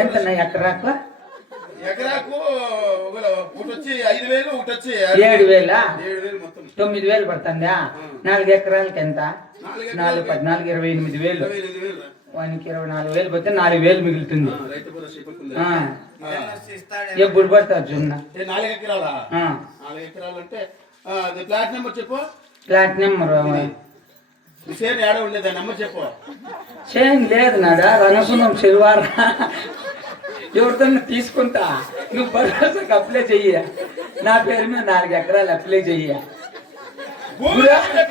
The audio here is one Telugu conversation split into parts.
ఎంత ఎకరాకు? ఎకరాకు ఒకటి వచ్చి 5,000, ఒకటి వచ్చి 7,000. 7,000 మొత్తం 9,000 పడుతుందా? 4 ఎకరాలకి ఎంత? 4, 14, 28,000. వానికి 24,000 పోతే 4,000 మిగులుతుంది. ఎప్పుడు పడతారు జొన్న? 4 ఎకరాలా? 4 ఎకరాలు అంటే ప్లాట్ నెంబర్ చెప్పు. ప్లాట్ నెంబర్ షేర్ ఏడ ఉండేదా నెంబర్ చెప్పు. చేయం లేదు నాడా, రణసుందం శనివారం ఎవరితో తీసుకుంటా. నువ్వు భరోసాకి అప్లై చెయ్య. నా పేరు మీద 4 ఎకరాలు అప్లై చెయ్య.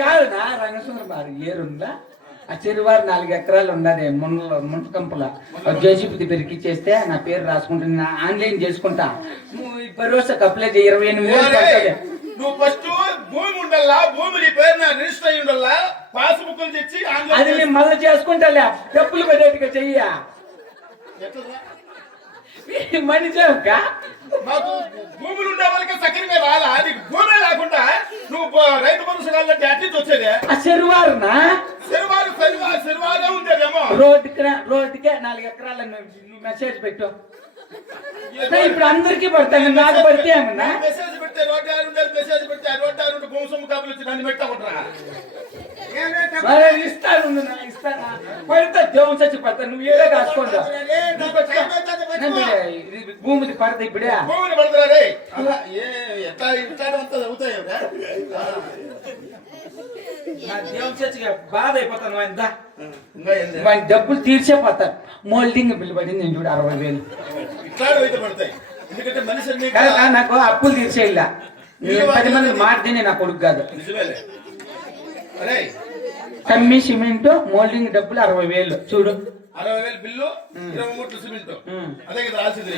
కాదు నా రణసుందరం బారు ఏరుందా? ఆ చెరువారు 4 ఎకరాలు ఉన్నది ముంటకంపల జేసీపీ పెరికిచ్చేస్తే నా పేరు రాసుకుంటా, ఆన్లైన్ చేసుకుంటా. నువ్వు భరోసాకి అప్లై చేయి. 28,000 పడుతుంది. నువ్వు ఫస్ట్ భూమి ఉండాలా, భూమి నీ పేరు రిజిస్టర్ అయ్యి ఉండాలా, పాస్ బుక్లు తెచ్చి అది నేను మళ్ళీ చేసుకుంటాలే. డబ్బులు పడేట్టుగా చెయ్యా. మనిషి మాకు భూములు ఉండే వాళ్ళకి సక్రమంగా రాలా? నీకు భూమే లేకుండా నువ్వు రైతు భరోసా కావాలంటే అట్లీస్ట్ వచ్చేది. ఆ చెరువారునా? శనివారం ఉండేదేమో. రోడ్డుకే 4 ఎకరాల నువ్వు మెసేజ్ పెట్టు. ఇప్పుడు అందరికీ పడతాను, నాకు పడితే ఏమన్నా? మెసేజ్ పెడితే రోడ్డు ఆరు ఉండాలి. మెసేజ్ పెడితే రోడ్డు ఆరు ఉంటే భూమి సొమ్ము కాపులు వచ్చి నన్ను పెట్టా ఉంటారా? ఇస్తాను పడితే దేవుని చచ్చి పడతాను. నువ్వు ఏదో కాసుకోండి. భూమిది పడతా ఇప్పుడే. భూమిని పడతారా రే? ఎట్లా ఇట్లాంటి అవుతాయి. దేవుని చచ్చిగా బాధ అయిపోతాను. వాడి డబ్బులు తీర్చే పోతాను. మోల్డింగ్ బిల్లు పడింది నేను చూడు 60,000. ఇట్లా అయితే పడతాయి. ఎందుకంటే మనిషి నాకు అప్పులు తీర్చేయాల. 10 మంది మాట్లాడి నా కొడుకు కాదు. కమ్మి సిమెంట్ మోల్డింగ్ డబ్బులు 60,000 చూడు. 60,000 బిల్లు, 20 మూటలు సిమెంట్. అదే కదా రాసింది.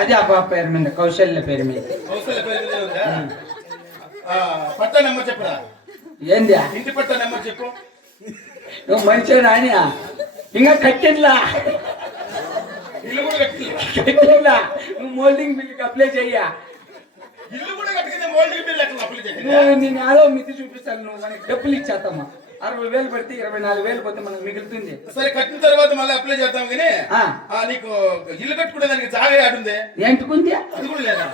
అది ఆ పాప పేరు మీద, కౌశల్య పేరు మీద. కౌశల్య పేరు మీద ఉందా? పట్ట నెంబర్ చెప్పరా. ఏంది ఇంటి పట్ట నెంబర్ చెప్పు. నువ్వు మంచిగా రాని ఇంకా కట్టిలా. ఇల్లు కూడా కట్టిలా. నువ్వు మోల్డింగ్ బిల్లుకి అప్లై చెయ్యా. ఇల్లు కూడా కట్టుకుంటే మోల్డింగ్ బిల్లు ఎట్లా అప్లై చేయాలి? నేను ఏదో మితి చూపిస్తాను. నువ్వు మనకి డబ్బులు ఇచ్చేస్తామా? 60,000 పడితే 24,000 పోతే మనకు మిగులుతుంది. సరే కట్టిన తర్వాత మళ్ళీ అప్లై చేద్దాం. కానీ నీకు ఇల్లు కట్టుకునే దానికి జాగా ఆడుంది. ఎంటుకుంది అది కూడా లేదా?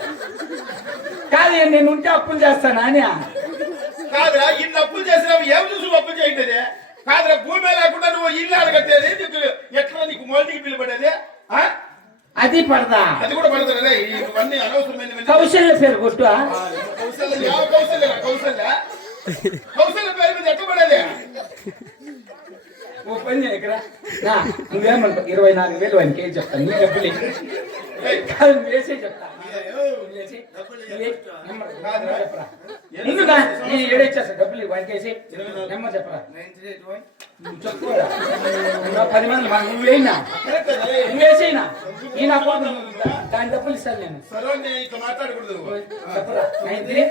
కాదు నేను ఉంటే అప్పులు చేస్తానా అని. కాదురా, ఇన్ని అప్పులు చేసినావు. ఏం చూసి అప్పులు చేయండి? కాదురా, భూమి లేకుండా నువ్వు ఇల్లు ఆడగట్టేది నీకు ఎట్లా? నీకు మోల్డింగ్ బిల్లు పడేది అది పడదా? అది కూడా పడతారా? ఇవన్నీ అనవసరమైన కౌశల్య పేరు కొట్టు. కౌశల్య పేరు మీద ఎట్లా పడేది? ఓ పని ఇక్కడ నువ్వేమంటావు? 24,000 వానికి ఏం చెప్తాను. నీ డబ్బులు వేసే చెప్తా. ముందుగా నేను ఏడేచ్చేస్తా. డబ్బులు వానికి వేసి నెమ్మది చెప్పరా. చెప్పుకోరా. 10 మంది నువ్వేనా నువ్వేసేనా? ఈ నా కోసం దాని డబ్బులు ఇస్తాను నేను. మాట్లాడకూడదు. చెప్పరా. 93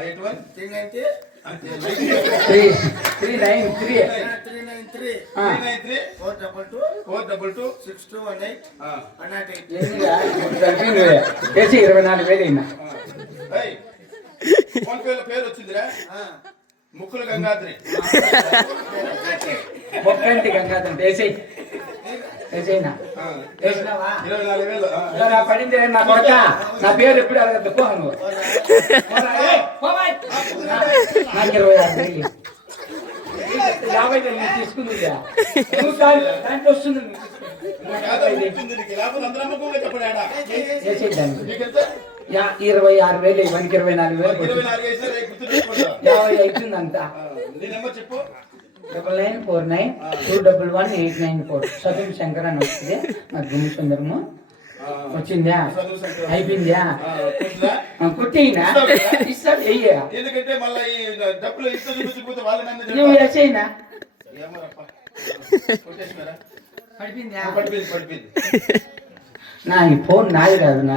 24,000 అయినా. ఫోన్ పేలో పేరు వచ్చిందిరా. ముక్కులు గంగాధరి. మొక్కంటి గంగాధరి వేసేయి. వేసేయినా 24,000 పడింది. నా కొడక నా పేరు ఎప్పుడు అడగద్దు. పో నువ్వు. నాకు 26,000 50,000 నేను తీసుకుంది. దాంట్లో వస్తుంది. 26,000 ఇవన్నీ 24,000 50 అవుతుందంతా. 9949211894 చదువు శంకర్ అని వస్తుంది. నాకు గుమ్మి సుందరము వచ్చిందా? అయిపోయిందా? కుట్టేయినా ఇస్తాను. ఎందుకంటే మళ్ళీ డబ్బులు నువ్వు వేసేయినా. పడిపోయింది. నా ఈ ఫోన్ నాది కాదునా.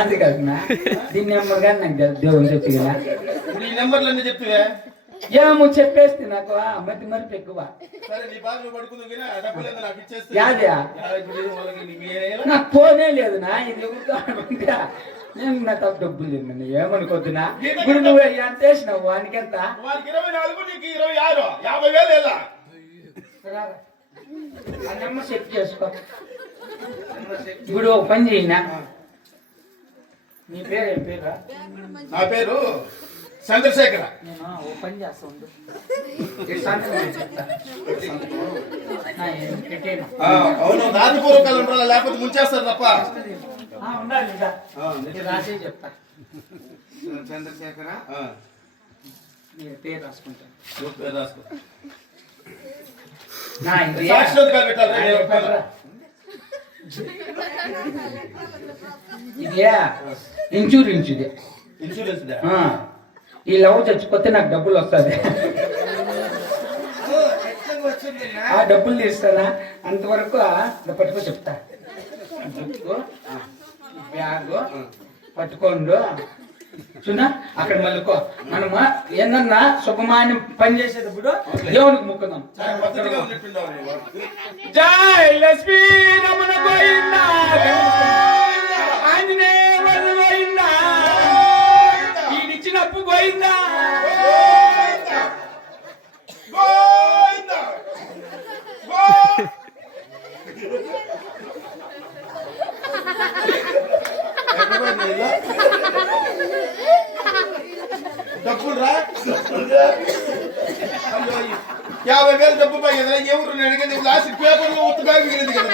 అది కాదునా. దీని నెంబర్ కానీ నాకు దేవుని చెప్పి కదా. నీ నెంబర్లన్నీ చెప్తే ఏమో చెప్పేస్తే నాకు మధ్య మరిపి ఎక్కువ. నాకు ఫోనే లేదు నా. ఇది ఎవరితో నేను నా తప్ప డబ్బులు తిన్నాను. ఏమనుకోద్దునా. ఇప్పుడు నువ్వు ఎంత వేసినావు? వానికి ఎంత? 24, నీకు 26, 50,000. ఆ నెంబర్ సెట్ చేసుకో. ఇప్పుడు ఒక పని చేయినా, నీ పేరు ఏం పేరా? నా పేరు చంద్రశేఖర. నేను ఓ పని చేస్తా ఉండు. ఈ సంతకం నేను చెప్తా. పెట్టేను. అవును, రాజపూర్వకాలు ఉండాలి, లేకపోతే ముంచేస్తారు తప్ప. ఉండాలి ఇదా. ఇది రాసే చెప్తా. చంద్రశేఖర నీ పేరు రాసుకుంటా. పేరు రాసుకో. నా ఇది సాక్షాత్కారం పెట్టాలి. ఇది ఇన్సూరెన్స్ ఇది. ఇన్సూరెన్స్ ఈ లవ్ చచ్చిపోతే నాకు డబ్బులు వస్తుంది. ఆ డబ్బులు తీస్తానా అంతవరకు పట్టుకో చెప్తా. బ్యాగ్ పట్టుకోండు చూనా, అక్కడ మళ్ళీకో. మనము ఏందన్నా శుభమాని పని చేసేటప్పుడు దేవునికి మొక్కుదాం. జై లక్ష్మీ రమణ గోవిందా, ఆంజనేయ గోవిందా, ఈడిచ్చినప్పు గోవిందా. డబ్బులు రా, 50,000 డబ్బు పై కదా ఎవరు అడిగేది. లాస్ట్ పేపర్లో ఉత్తగా మిగిలింది కదా.